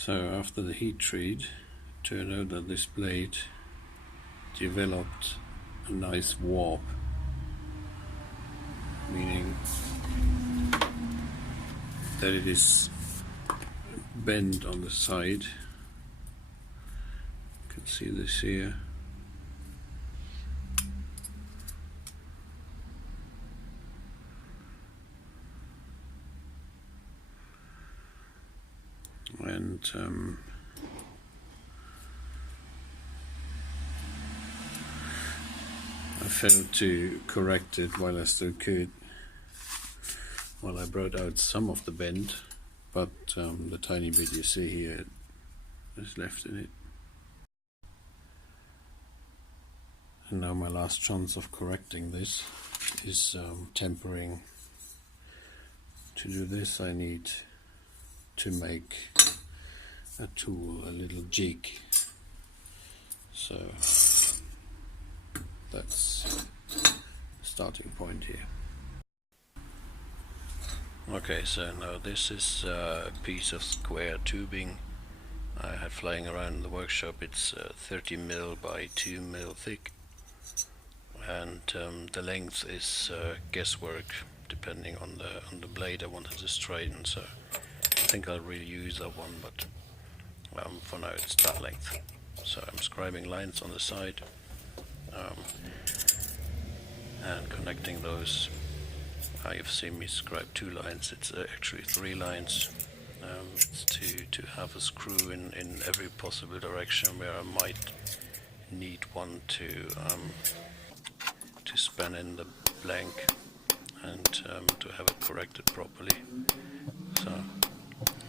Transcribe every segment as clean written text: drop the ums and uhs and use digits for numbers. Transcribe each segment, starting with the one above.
So after the heat treat, it turned out that this blade developed a nice warp, meaning that it is bent on the side. You can see this here. And I failed to correct it while I still could. Well, I brought out some of the bend, but the tiny bit you see here is left in it. And now my last chance of correcting this is tempering. To do this I need to make a tool, a little jig. So that's the starting point here. Okay, so now this is a piece of square tubing I had flying around in the workshop. It's 30 mil by 2 mil thick, and the length is guesswork depending on the blade I wanted to straighten. So I think I'll reuse that one, but for now it's that length. So I'm scribing lines on the side and connecting those. You've seen me scribe 2 lines, it's actually 3 lines. It's to have a screw in every possible direction where I might need one to span in the blank and to have it corrected properly. So,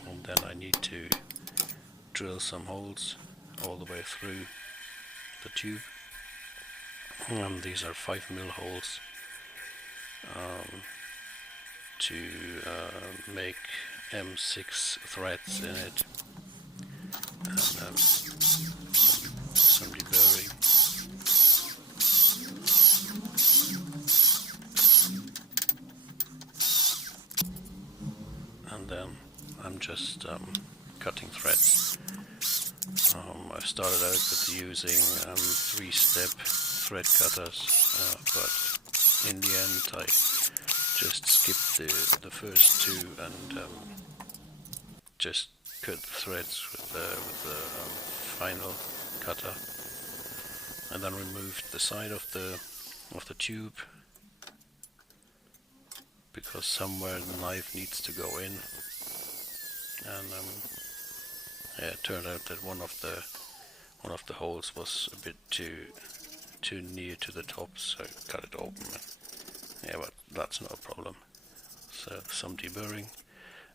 and then I need to drill some holes all the way through the tube. These are 5 mil holes to make M6 threads in it, and some deburring. And then I'm just cutting threads. I've started out with using 3-step thread cutters, but in the end I just skipped the first 2 and just cut the threads with the final cutter, and then removed the side of the tube because somewhere the knife needs to go in. And yeah, it turned out that one of the holes was a bit too near to the top, so I cut it open. Yeah, but that's not a problem. So some deburring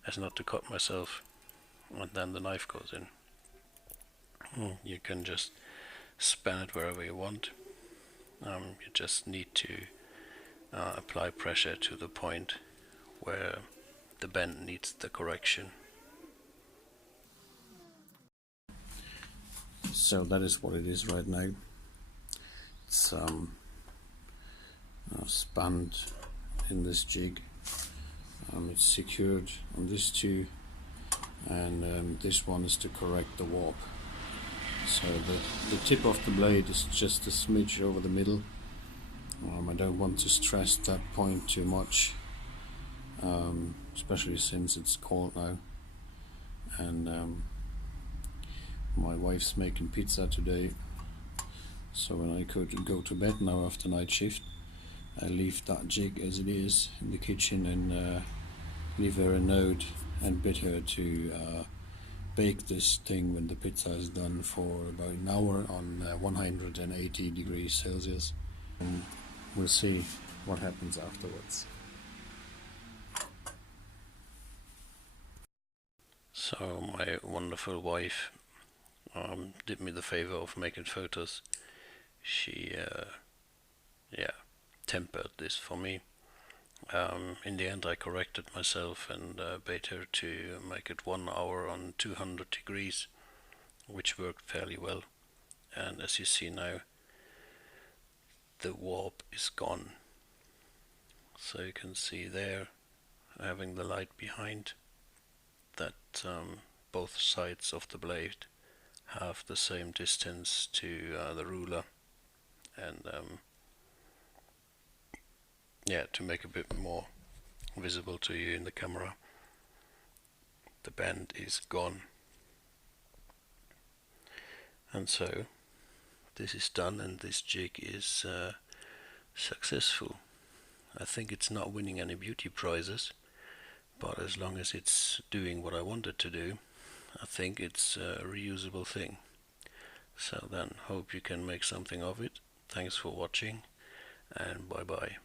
as not to cut myself, and then the knife goes in. You can just span it wherever you want. You just need to apply pressure to the point where the bend needs the correction. So that is what it is right now. It's spanned in this jig. It's secured on these 2, and this one is to correct the warp. So the tip of the blade is just a smidge over the middle. I don't want to stress that point too much, especially since it's cold now, and my wife's making pizza today, so when I could go to bed now after night shift, I leave that jig as it is in the kitchen and leave her a note and bid her to bake this thing when the pizza is done for about an hour on 180 degrees Celsius, and we'll see what happens afterwards. So my wonderful wife did me the favor of making photos. She tempered this for me. In the end I corrected myself and bade her to make it 1 hour on 200 degrees, which worked fairly well. And as you see now, the warp is gone. So you can see there, having the light behind, that both sides of the blade have the same distance to the ruler, and yeah, to make a bit more visible to you in the camera, the bend is gone. And so this is done, and this jig is successful. I think it's not winning any beauty prizes, but as long as it's doing what I want it to do, I think it's a reusable thing. So then, hope you can make something of it. Thanks for watching, and bye bye.